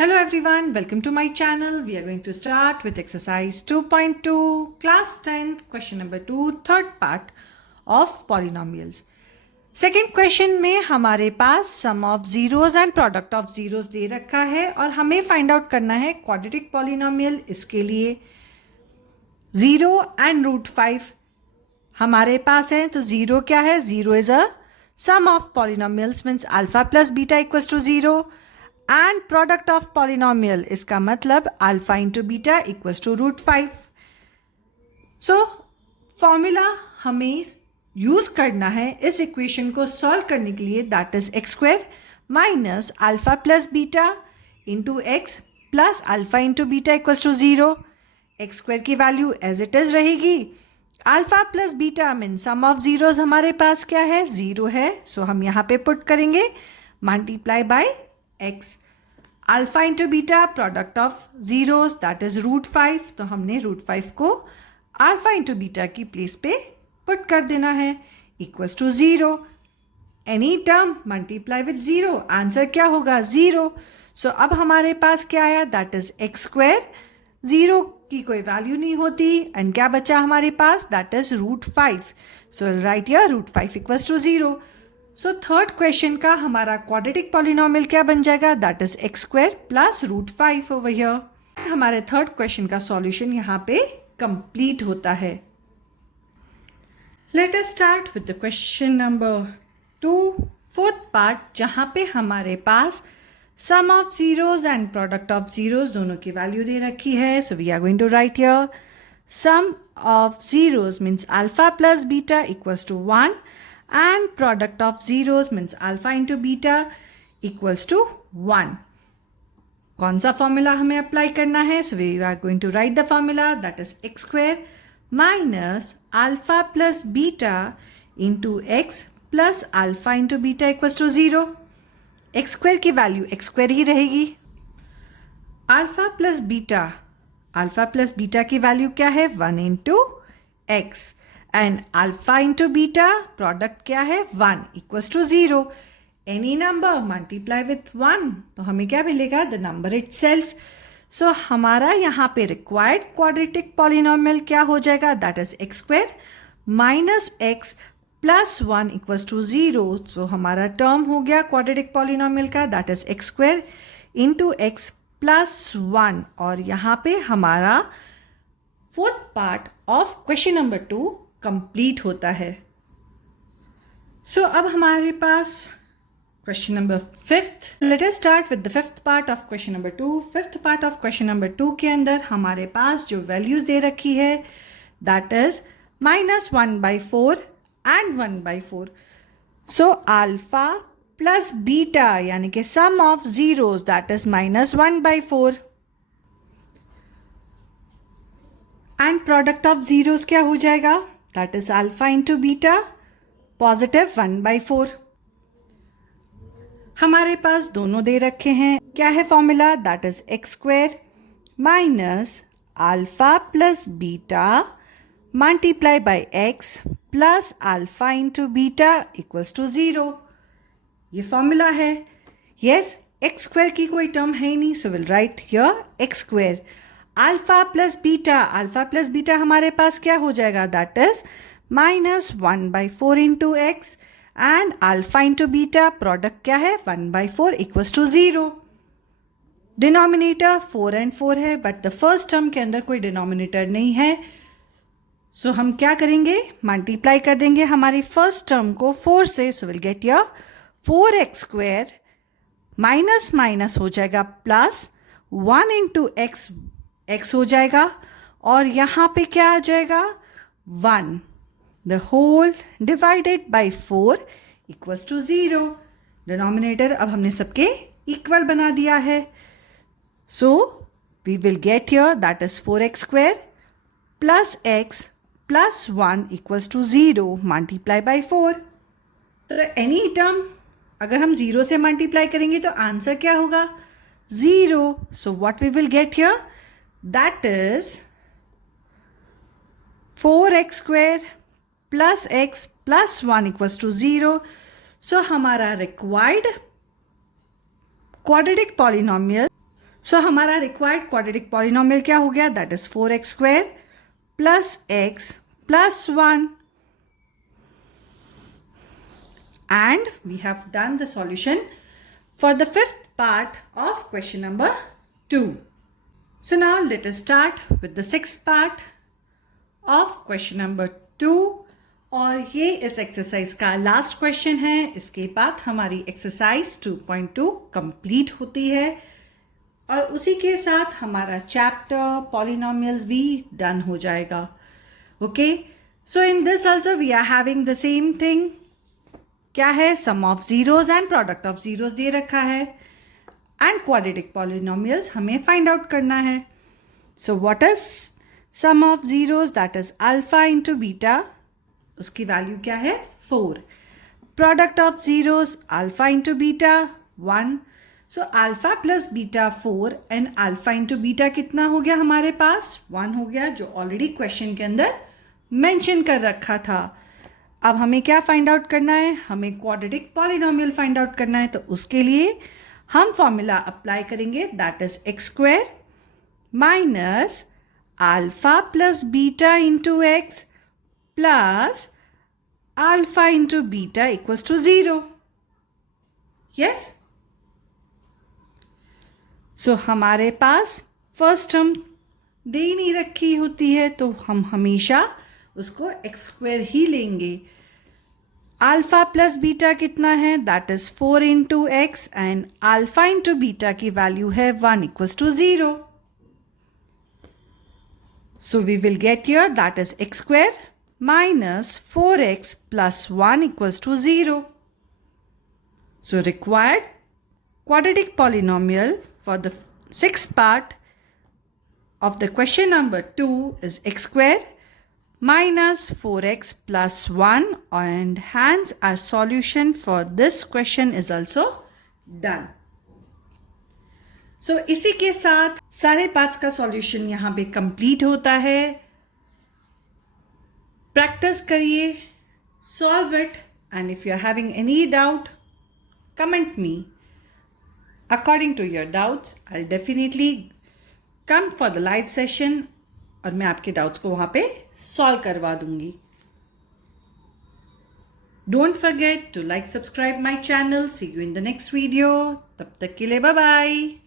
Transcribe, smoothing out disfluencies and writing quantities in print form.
Hello everyone, welcome to my channel. We are going to start with exercise 2.2, class 10th, question number 2, third part of polynomials. Second question में हमारे पास sum of zeros and product of zeros दे रखा है और हमें find out करना है क्वाड्रेटिक पॉलिनोमियल. इसके लिए 0 एंड √5 हमारे पास है. तो 0 क्या है? 0 is a sum of polynomials means alpha plus beta equals to 0 and product of polynomial इसका मतलब alpha into beta equals to √5. So formula हमें यूज करना है इस इक्वेशन को सॉल्व करने के लिए, that is x square minus alpha plus beta into x plus alpha into beta equals to 0. X square की वैल्यू एज इट इज रहेगी. Alpha plus beta mean some of zeros हमारे पास क्या है? 0 है. सो हम यहाँ पे पुट करेंगे multiply by x. Alpha into beta product of zeros that is √5. तो हमने √5 को अल्फा इंटू बीटा की प्लेस पे पुट कर देना है equals to 0. Any term multiply with 0, answer क्या होगा? 0. सो अब हमारे पास क्या आया? That is x square. 0 की कोई वैल्यू नहीं होती एंड क्या बचा हमारे पास? That is √5. So right here √5 equals to 0. So third question का हमारा क्वाड्रेटिक पॉलिनोमियल क्या बन जाएगा? That is x square plus √5 over here. हमारे थर्ड क्वेश्चन का सॉल्यूशन यहाँ पे कंप्लीट होता है. Let us start with the question number 2, fourth part, जहाँ पे हमारे पास sum of zeros and product of zeros दोनों की वैल्यू दे रखी है. So we are going to write here sum of zeros means alpha plus beta equals to 1 and product of zeros means alpha into beta equals to 1. कौन सा formula हमें apply करना है? So we are going to write the formula, that is x square minus alpha plus beta into x plus alpha into beta equals to 0. x square की value x square ही रहेगी. alpha plus beta की value क्या है? 1 into x and alpha into beta product क्या है? 1 equals to 0. Any number multiply with 1 तो हमें क्या मिलेगा? The number itself. सो हमारा यहाँ पे रिक्वायर्ड क्वाड्रेटिक पॉलिनोमियल क्या हो जाएगा? That is x square minus x plus 1 equals to 0. So हमारा टर्म हो गया क्वाड्रेटिक पॉलिनोमियल का, that is x square into x plus 1. और यहाँ पे हमारा fourth part of question number 2 complete होता है. सो अब हमारे पास question number 5th. Let us start with the fifth part of question number 2. Fifth part of question number 2 के अंदर हमारे पास जो वैल्यूज दे रखी है that is -1/4 and 1/4. So alpha plus beta यानी कि sum of zeros that is -1/4 and product of zeros क्या हो जाएगा? That is alpha into beta positive 1/4. हमारे पास दोनों दे रखे हैं. क्या है formula? That is x square minus alpha plus beta multiply by x plus alpha into beta equals to 0. ये फॉर्मूला है. यस, एक्स स्क्वायर की कोई टर्म है ही नहीं, so will write here x square. Alpha plus beta हमारे पास क्या हो जाएगा? That is -1/4 into x and alpha into beta product क्या है? 1/4 इक्वल्स टू 0. डिनोमिनेटर 4 and 4 है बट द फर्स्ट टर्म के अंदर कोई डिनोमिनेटर नहीं है. सो हम क्या करेंगे? मल्टीप्लाई कर देंगे हमारी फर्स्ट टर्म को 4 से. So will get your 4x square minus minus हो जाएगा प्लस 1 इंटू एक्स हो जाएगा और यहाँ पे क्या आ जाएगा? 1. The whole divided by 4 equals to 0. Denominator अब हमने सबके इक्वल बना दिया है. So we will get here that is 4x square plus x plus 1 equals to 0 multiply by 4. So any term अगर हम 0 से मल्टीप्लाई करेंगे तो आंसर क्या होगा? 0. So what we will get here? That is 4x square plus x plus 1 equals to 0. So हमारा required quadratic polynomial सो हमारा required quadratic polynomial क्या हो गया? That is 4x² plus x plus 1. And we have done the solution for the fifth part of question number 2. So now let us start with the sixth part of question number 2. और ये इस exercise का last question है. इसके बाद हमारी exercise 2.2 complete होती है और उसी के साथ हमारा चैप्टर पॉलिनोमियल्स भी डन हो जाएगा. Okay, so in this also we are having the same thing. क्या है? Sum of zeros and product of zeros दे रखा है एंड क्वाड्रेटिक पॉलिनोमियल्स हमें फाइंड आउट करना है. So what is sum of zeros? That is alpha into beta. उसकी value क्या है? 4. Product of zeros alpha into beta 1. So alpha plus beta 4 and alpha into beta कितना हो गया हमारे पास? 1 हो गया, जो ऑलरेडी क्वेश्चन के अंदर मेंशन कर रखा था. अब हमें क्या फाइंड आउट करना है? हमें क्वाड्रेटिक पॉलिनोमियल फाइंड आउट करना है. तो उसके लिए हम फॉर्मूला अप्लाई करेंगे. That is x² minus alpha plus beta into x plus alpha into beta equals to 0. Yes, so हमारे पास फर्स्ट टर्म दे ही नहीं रखी होती है तो हम हमेशा उसको x² ही लेंगे. अल्फा प्लस बीटा कितना है? That is 4 into x and alpha into beta की वैल्यू है 1 equals to 0. So we will get here that is x² minus 4x plus 1 equals to 0. So required quadratic polynomial for the sixth part of the question number 2 is x² minus 4x plus 1, and hence our solution for this question is also done. So इसी के साथ सारे parts का solution यहाँ पे complete होता है. Practice करिए, solve it, and if you are having any doubt comment me. According to your doubts, I'll definitely come for the live session और मैं आपके डाउट्स को वहाँ पे सॉल्व करवा दूंगी. Don't forget to like, subscribe my channel. See you in the next video. तब तक के लिए bye bye.